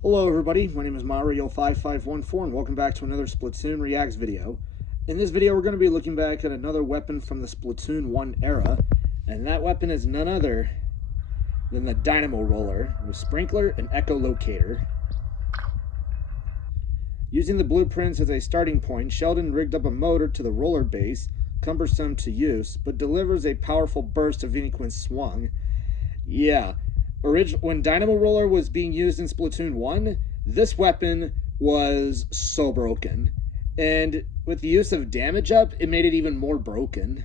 Hello everybody, my name is Mario5514 and welcome back to another Splatoon Reacts video. In this video we're going to be looking back at another weapon from the Splatoon 1 era, and that weapon is none other than the Dynamo Roller with Sprinkler and Echolocator. Using the blueprints as a starting point, Sheldon rigged up a motor to the roller base, cumbersome to use, but delivers a powerful burst of when swung. Yeah. When Dynamo Roller was being used in Splatoon 1, this weapon was so broken. And with the use of damage up, it made it even more broken.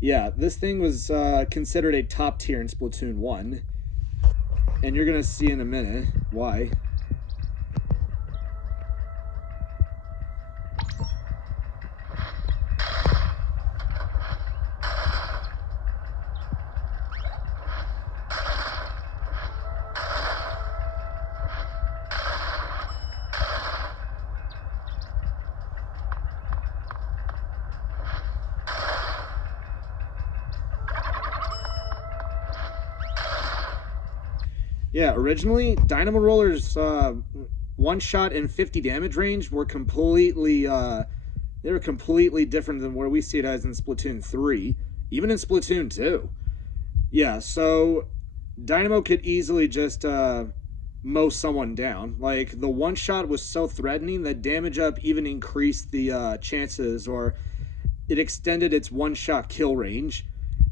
Yeah, this thing was considered a top tier in Splatoon 1. And you're going to see in a minute why. Yeah, originally, Dynamo Roller's one shot and 50 damage range were completely different than what we see it as in Splatoon 3, even in Splatoon 2. Yeah, so Dynamo could easily just mow someone down. Like, the one shot was so threatening that damage up even increased the chances, or it extended its one shot kill range.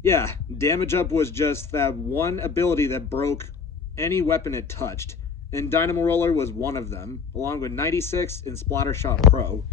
Yeah, damage up was just that one ability that broke any weapon it touched, and Dynamo Roller was one of them, along with 96 and Splattershot Pro.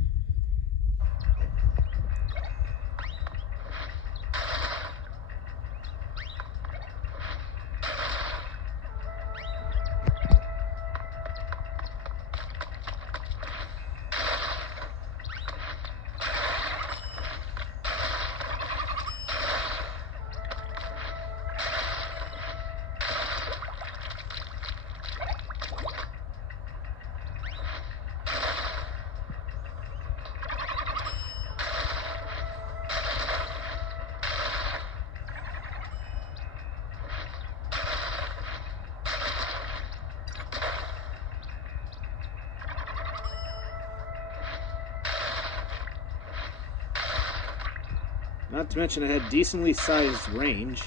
Not to mention it had decently sized range.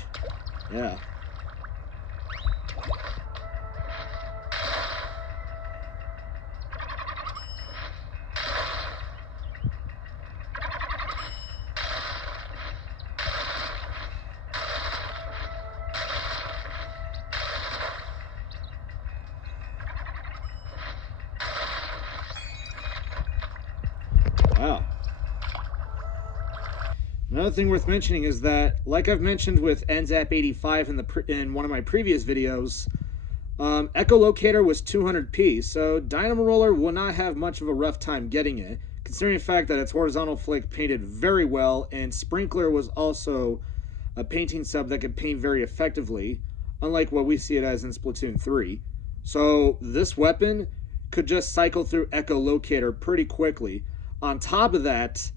Yeah. Wow. Another thing worth mentioning is that, like I've mentioned with NZAP85 in one of my previous videos, Echolocator was 200p, so Dynamo Roller will not have much of a rough time getting it, considering the fact that its horizontal flick painted very well, and Sprinkler was also a painting sub that could paint very effectively, unlike what we see it as in Splatoon 3. So this weapon could just cycle through Echolocator pretty quickly. On top of that,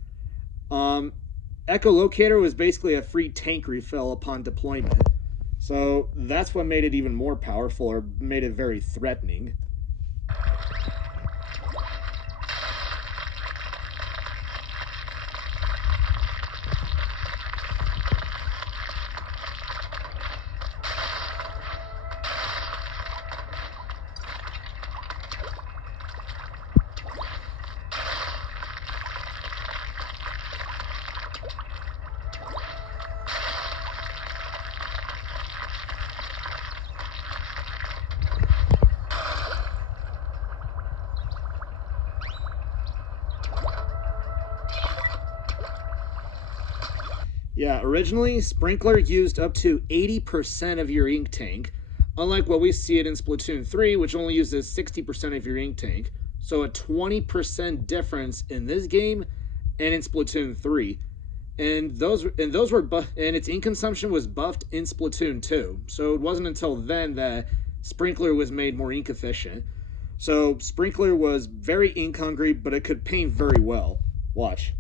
Echolocator was basically a free tank refill upon deployment. So that's what made it even more powerful, or made it very threatening. Yeah, originally, Sprinkler used up to 80% of your ink tank, unlike what we see it in Splatoon 3, which only uses 60% of your ink tank. So a 20% difference in this game and in Splatoon 3. And its ink consumption was buffed in Splatoon 2. So it wasn't until then that Sprinkler was made more ink efficient. So Sprinkler was very ink hungry, but it could paint very well. Watch.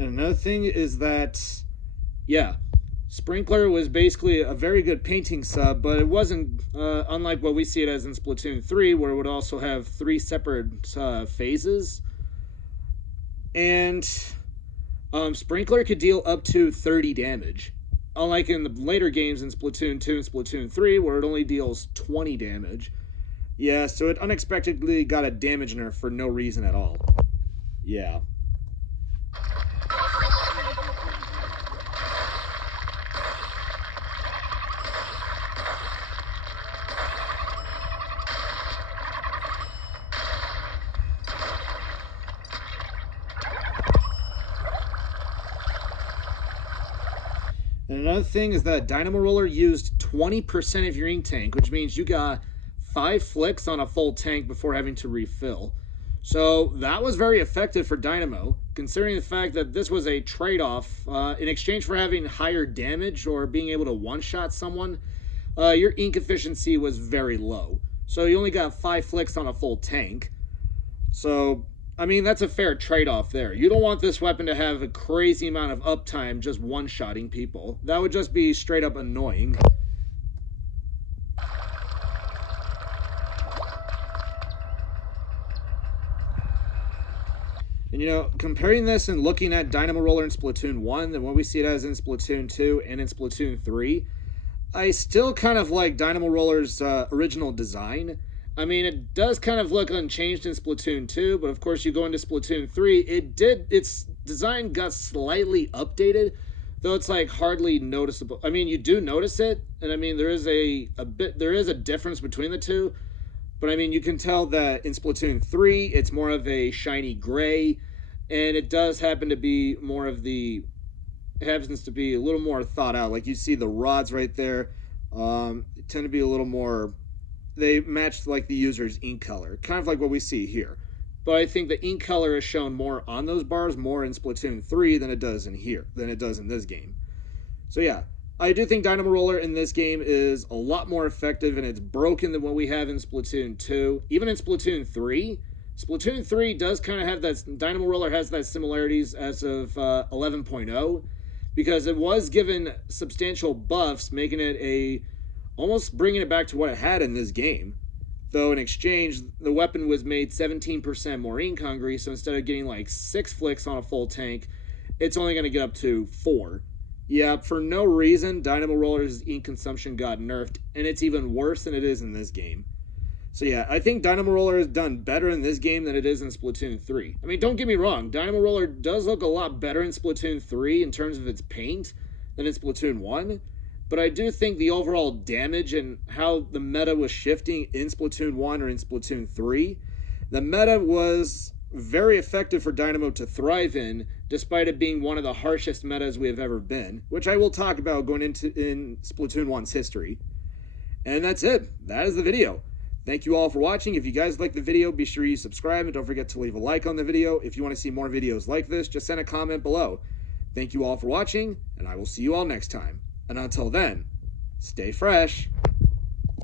And another thing is that, yeah, Sprinkler was basically a very good painting sub, but it wasn't unlike what we see it as in Splatoon 3, where it would also have 3 separate phases. And Sprinkler could deal up to 30 damage, unlike in the later games in Splatoon 2 and Splatoon 3, where it only deals 20 damage. Yeah, so it unexpectedly got a damage nerf for no reason at all. Yeah. And another thing is that Dynamo Roller used 20% of your ink tank, which means you got 5 flicks on a full tank before having to refill. So that was very effective for Dynamo, considering the fact that this was a trade-off. In exchange for having higher damage or being able to one-shot someone, your ink efficiency was very low. So you only got 5 flicks on a full tank. So, I mean, that's a fair trade-off there. You don't want this weapon to have a crazy amount of uptime just one-shotting people. That would just be straight up annoying. And, you know, comparing this and looking at Dynamo Roller in Splatoon 1 and what we see it as in Splatoon 2 and in Splatoon 3, I still kind of like Dynamo Roller's original design. I mean, it does kind of look unchanged in Splatoon 2, but of course you go into Splatoon 3, its design got slightly updated, though it's like hardly noticeable. I mean, you do notice it, and I mean there is a difference between the two, but I mean you can tell that in Splatoon 3 it's more of a shiny gray, and it does happen to be more of the it happens to be a little more thought out. Like you see the rods right there, tend to be a little more. They match like the user's ink color, kind of like what we see here. But I think the ink color is shown more on those bars, more in Splatoon 3 than it does in here, than it does in this game. So yeah, I do think Dynamo Roller in this game is a lot more effective, and it's broken than what we have in Splatoon 2. Even in Splatoon 3, Splatoon 3 does kind of have that. Dynamo Roller has that similarities as of 11.0, because it was given substantial buffs, making it almost bringing it back to what it had in this game. Though in exchange, the weapon was made 17% more ink hungry, so instead of getting like 6 flicks on a full tank, it's only going to get up to 4. Yeah, for no reason, Dynamo Roller's ink consumption got nerfed, and it's even worse than it is in this game. So yeah, I think Dynamo Roller is done better in this game than it is in Splatoon 3. I mean, don't get me wrong, Dynamo Roller does look a lot better in Splatoon 3 in terms of its paint than in Splatoon 1, but I do think the overall damage and how the meta was shifting in Splatoon 1 or in Splatoon 3, the meta was very effective for Dynamo to thrive in, despite it being one of the harshest metas we have ever been, which I will talk about going into in Splatoon 1's history. And that's it. That is the video. Thank you all for watching. If you guys like the video, be sure you subscribe and don't forget to leave a like on the video. If you want to see more videos like this, just send a comment below. Thank you all for watching, and I will see you all next time. And until then, stay fresh.